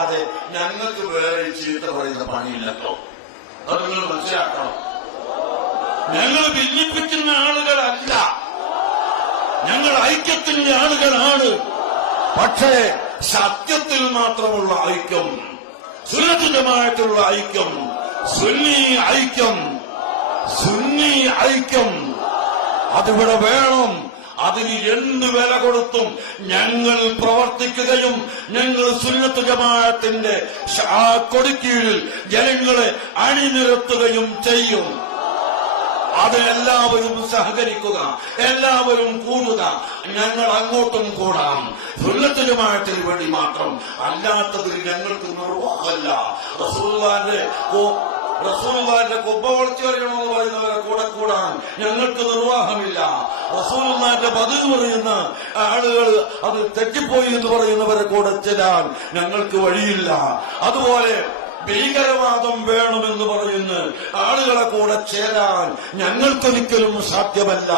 അതെ, ഞങ്ങൾക്ക് വേറെ ചീത്ത പറയുന്ന പണിയില്ലല്ലോ. അത് നിങ്ങൾ മനസ്സിലാക്കണം. ഞങ്ങൾ ഭിന്നിപ്പിക്കുന്ന ആളുകളല്ല, ഞങ്ങൾ ഐക്യത്തിന്റെ ആളുകളാണ്. പക്ഷേ സത്യത്തിൽ മാത്രമുള്ള ഐക്യം, സുന്നത്ത് ജമാഅത്തുള്ള ഐക്യം, സുന്നി ഐക്യം, സുന്നി ഐക്യം അതിവിടെ വേണം. അതിന് എന്ത് വില കൊടുത്തും ഞങ്ങൾ പ്രവർത്തിക്കുകയും ഞങ്ങൾ സുന്നത്ത് ജമാഅത്തിന്റെ ആ കൊടിക്കീഴിൽ ജനങ്ങളെ അണിനിരത്തുകയും ചെയ്യും. അതിലെല്ലാവരും സഹകരിക്കുക, എല്ലാവരും കൂടുക. ഞങ്ങൾ അങ്ങോട്ടും കൂടാം, സുന്നത്ത് ജമാഅത്തിന് വേണ്ടി മാത്രം. അല്ലാത്തതിൽ ഞങ്ങൾക്ക് നിർവാഹമല്ല. റസൂലുള്ളാഹിന്റെ കുബ്ബ വളച്ചു വരണമെന്ന് പറയുന്നവരെ കൂടെ കൂടാൻ ഞങ്ങൾക്ക് നിർവാഹമില്ല. റസൂലുള്ളാഹിന്റെ ബദൽ പറയുന്ന ആളുകൾ അത് തെറ്റിപ്പോയി എന്ന് പറയുന്നവരെ കൂടെ ചെല്ലാൻ ഞങ്ങൾക്ക് വഴിയില്ല. അതുപോലെ ഭീകരവാദം വേണമെന്ന് പറയുന്ന ആളുകളെ കൂടെ ചേരാൻ ഞങ്ങൾക്കൊരിക്കലും സാധ്യമല്ല.